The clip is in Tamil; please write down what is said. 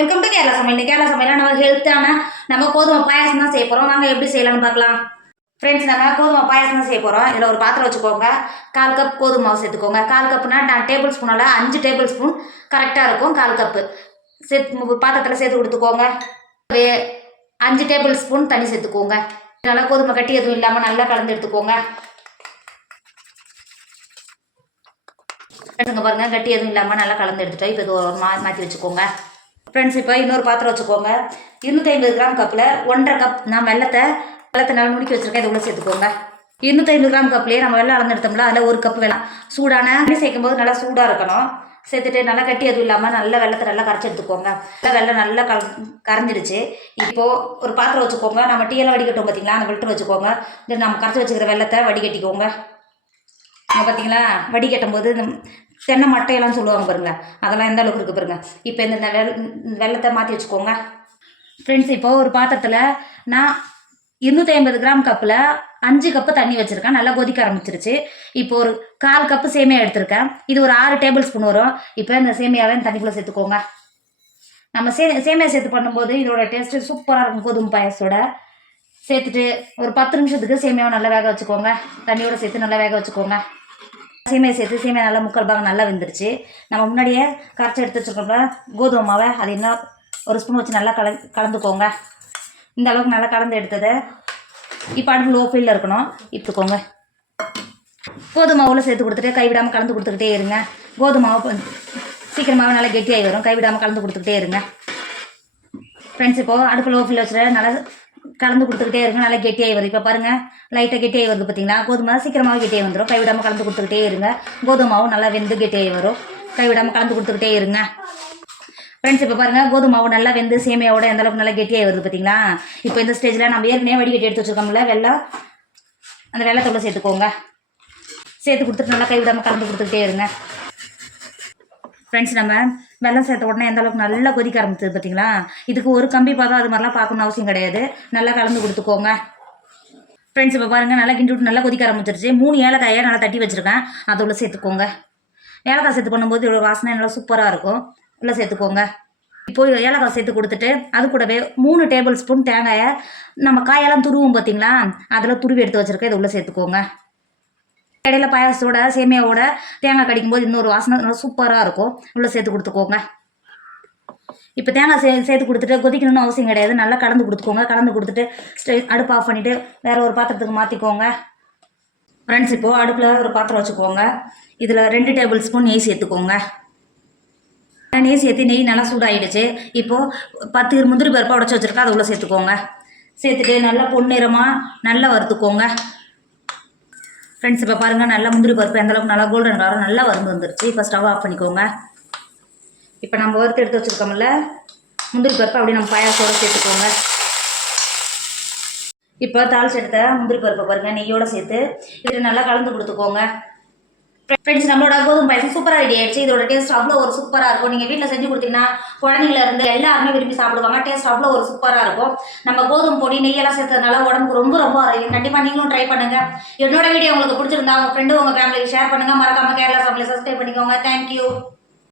வெல்கம் டு கேரளா சமையல். கேரளா சமையல் நம்ம ஹெல்த்தான நம்ம கோதுமை பாயாசம் தான் செய்ய போகிறோம் வாங்க எப்படி செய்யலாம்னு பார்க்கலாம். ஃப்ரெண்ட்ஸ் நம்ம கோதுமை பாயாசம் தான் செய்ய போகிறோம் இதில் ஒரு பாத்திரம் வச்சுக்கோங்க. கால் கப் கோதுமை மாவு சேர்த்துக்கோங்க. கால் கப்புனா நான் டேபிள் ஸ்பூனால் அஞ்சு டேபிள் ஸ்பூன் கரெக்டாக இருக்கும் கால் கப்பு சேர்த்து பாத்திரத்தில் சேர்த்து கொடுத்துக்கோங்க. அஞ்சு டேபிள் ஸ்பூன் தண்ணி சேர்த்துக்கோங்க. நல்லா கோதுமை கட்டி எதுவும் இல்லாமல் நல்லா கலந்து எடுத்துக்கோங்க. ஃப்ரெண்ட்ஸுங்க பாருங்கள் கட்டி எதுவும் இல்லாமல் நல்லா கலந்து எடுத்துட்டோம் இப்போ இது ஒரு மா மாற்றி வச்சுக்கோங்க. ஃப்ரெண்ட்ஸ் இப்போ இன்னொரு பாத்திரம் வச்சுக்கோங்க. இருநூற்றி ஐம்பது கிராம் கப்பில் ஒன்றரை கப் நான் வெள்ளத்தை வெள்ளத்தை நல்லா நுணுக்கி வச்சுருக்கேன். இது உள்ள சேர்த்துக்கோங்க. இருநூற்றி ஐம்பது கிராம் கப்லேயே நம்ம வெள்ளம் அளந்துடுத்தோம்ல அதில் ஒரு கப் வேணாம் சூடான தண்ணி சேர்க்கும் போது நல்லா சூடாக இருக்கணும். சேர்த்துட்டு நல்லா கட்டி எதுவும் இல்லாமல் நல்லா வெள்ளத்தை நல்லா கரைச்சி எடுத்துக்கோங்க. நல்லா வெள்ளம் நல்லா கல கரைஞ்சிருச்சு. இப்போது ஒரு பாத்திரம் வச்சுக்கோங்க. நம்ம டீயெல்லாம் வடிகட்டோம் பார்த்தீங்களா அந்த ஃபில்டர் வச்சுக்கோங்க. இந்த நம்ம கரைச்சி வச்சுக்கிற வெள்ளத்தை வடிகட்டிக்கோங்க. அங்க பார்த்தீங்களா வடிகட்டும் போது தென்னை மட்டையெல்லாம் சொல்லுவாங்க பாருங்க. அதெல்லாம் எந்த அளவுக்கு இருக்குது பாருங்க. இப்போ இந்த இந்த வெள் வெள்ளத்தை மாற்றி வச்சுக்கோங்க. ஃப்ரெண்ட்ஸ் இப்போ ஒரு பாத்திரத்தில் நான் இருநூற்றி ஐம்பது கிராம் கப்பில் அஞ்சு கப்பு தண்ணி வச்சுருக்கேன். நல்லா கொதிக்க ஆரம்பிச்சிருச்சு. இப்போ ஒரு கால் கப்பு சேமியா எடுத்திருக்கேன். இது ஒரு ஆறு டேபிள் ஸ்பூன் வரும். இப்போ இந்த சேமியாவை தண்ணிக்குள்ளே சேர்த்துக்கோங்க. நம்ம சே சேமியா சேர்த்து பண்ணும்போது இதோட டேஸ்ட்டு சூப்பராக இருக்கும். கோதுமை பாயசோட சேர்த்துட்டு ஒரு பத்து நிமிஷத்துக்கு சேமியாவை நல்லா வேக வச்சுக்கோங்க. தண்ணியோட சேர்த்து நல்லா வேக வச்சுக்கோங்க. சீமையை சேர்த்து சீமையை நல்லா முக்கால் பாகம் நல்லா வெந்துருச்சு. நம்ம முன்னாடியே கரைச்சி எடுத்து வச்சுருக்கோம்ல கோதுமை மாவை அது இன்னும் ஒரு ஸ்பூன் வச்சு நல்லா கல கலந்துக்கோங்க. இந்த அளவுக்கு நல்லா கலந்து எடுத்ததை இப்போ அடுப்பு லோ ஃபில்லில் இருக்கணும். இப்படிக்கோங்க கோதுமை மாவில் சேர்த்து கொடுத்துட்டு கைவிடாமல் கலந்து கொடுத்துக்கிட்டே இருங்க. கோதுமை மாவு சீக்கிரமாகவே நல்லா கெட்டியாகி வரும். கைவிடாமல் கலந்து கொடுத்துக்கிட்டே இருங்க. ஃப்ரெண்ட்ஸ் இப்போது அடுப்பு லோ ஃபில்லில் வச்சுட்டு நல்லா கலந்து கொடுத்துக்கிட்டே இருங்க நல்லா கெட்டியாகி வரும் இப்போ பாருங்கள் லைட்டாக கெட்டியாகி வருது பார்த்தீங்களா கோதுமை சீக்கிரமாக கெட்டியாகி வந்துடும் கைவிடாமல் கலந்து கொடுத்துக்கிட்டே இருங்க. கோதுமாவும் நல்லா வெந்து கெட்டியாகி வரும். கைவிடாமல் கலந்து கொடுத்துக்கிட்டே இருங்க. ஃப்ரெண்ட்ஸ் இப்போ பாருங்கள் கோதுமாவு நல்லா வெந்து சேமியாவோட எந்த அளவுக்கு நல்லா கெட்டியாகி வருது பார்த்தீங்களா இப்போ இந்த ஸ்டேஜில் நம்ம ஏற்கனவே வடிகட்டி எடுத்து வச்சுருக்கோம்ல வெள்ளம். அந்த வெள்ளத்தோட சேர்த்துக்கோங்க. சேர்த்து கொடுத்துட்டு நல்லா கைவிடாமல் கலந்து கொடுத்துக்கிட்டே இருங்க. ஃப்ரெண்ட்ஸ் நம்ம வெள்ளம் சேர்த்த உடனே எந்த அளவுக்கு நல்லா கொதிக்க ஆரம்பிச்சது பார்த்தீங்களா இதுக்கு ஒரு கம்பி பாதம் அது மாதிரிலாம் பார்க்கணும் அவசியம் கிடையாது. நல்லா கலந்து கொடுத்துக்கோங்க. ஃப்ரெண்ட்ஸ் இப்போ பாருங்கள் நல்லா கிண்டி விட்டு நல்லா கொதிக்க ஆரம்பிச்சிருச்சு. மூணு ஏலக்காயை நல்லா தட்டி வச்சுருக்கேன். அதை உள்ளே சேர்த்துக்கோங்க. ஏலக்காய் சேர்த்து பண்ணும்போது இவ்வளோ வாசனை நல்லா சூப்பராக இருக்கும். உள்ள சேர்த்துக்கோங்க. இப்போ ஏலக்காய் சேர்த்து கொடுத்துட்டு அது கூடவே மூணு டேபிள் ஸ்பூன் தேங்காயை நம்ம காயெல்லாம் துருவோம் பார்த்தீங்களா அதில் துருவி எடுத்து வச்சுருக்கேன். இது உள்ளே சேர்த்துக்கோங்க. இடையில பாயாசத்தோட சேமியாவோட தேங்காய் கடிக்கும் போது இன்னொரு வாசனை நல்லா சூப்பராக இருக்கும். உள்ளே சேர்த்து கொடுத்துக்கோங்க. இப்போ தேங்காய் சே சேர்த்து கொடுத்துட்டு கொதிக்கணும்னு அவசியம் கிடையாது. நல்லா கலந்து கொடுத்துக்கோங்க. கலந்து கொடுத்துட்டு ஸ்டே அடுப்பு ஆஃப் பண்ணிவிட்டு வேறு ஒரு பாத்திரத்துக்கு மாற்றிக்கோங்க ஃப்ரெண்ட்ஸ் இப்போது அடுப்பில் ஒரு பாத்திரம் வச்சுக்கோங்க. இதில் ரெண்டு டேபிள் ஸ்பூன் நெய் சேர்த்துக்கோங்க. நெய் சேர்த்து நெய் நல்லா சூடாயிடுச்சு. இப்போது பத்து முந்திரி பருப்பாக உடச்சி வச்சுருக்கா அதை உள்ளே சேர்த்துக்கோங்க. சேர்த்துட்டு நல்லா பொன்னிறமாக நல்லா வறுத்துக்கோங்க. ஃப்ரெண்ட்ஸ் இப்போ பாருங்கள் நல்லா முந்திரி பருப்பு எந்தளவுக்கு நல்லா கோல்டன் கலர் நல்லா வறுந்து வந்துருச்சு. இப்போ ஸ்டவ் ஆஃப் பண்ணிக்கோங்க. இப்போ நம்ம வறுத்து எடுத்து வச்சுருக்கோம்ல முந்திரி பருப்பு அப்படியே நம்ம பாயாசத்தோட சேர்த்துக்கோங்க. இப்போ தாளிச்சு எடுத்த முந்திரி பருப்பை பாருங்கள் நெய்யோடு சேர்த்து இதில் நல்லா கலந்து கொடுத்துக்கோங்க. ஃப்ரெண்ட்ஸ் நம்மளோட கோதுமை பாயசம் சூப்பராக ரெடி ஆயிடுச்சு. இதோட டேஸ்ட் அவ்வளோ ஒரு சூப்பராக இருக்கும். நீங்கள் வீட்டில் செஞ்சு கொடுத்தீங்கன்னா குழந்தைங்கள இருந்து எல்லாருமே விரும்பி சாப்பிடுவாங்க. டேஸ்ட் அவ்வளோ ஒரு சூப்பராக இருக்கும். நம்ம கோதுமை பொடி நெய்யெல்லாம் சேர்த்ததுனால உடம்புக்கு ரொம்ப ரொம்ப ஆரோக்கியம். கண்டிப்பாக நீங்களும் ட்ரை பண்ணுங்க. என்னோட வீடியோ உங்களுக்கு பிடிச்சிருந்தா உங்கள் ஃப்ரெண்டு உங்கள் ஃபேமிலிக்கு ஷேர் பண்ணுங்கள் மறக்காமல் கேரளா சமையல் சப்ஸ்கிரைப் பண்ணிக்கோங்க. தேங்க்யூ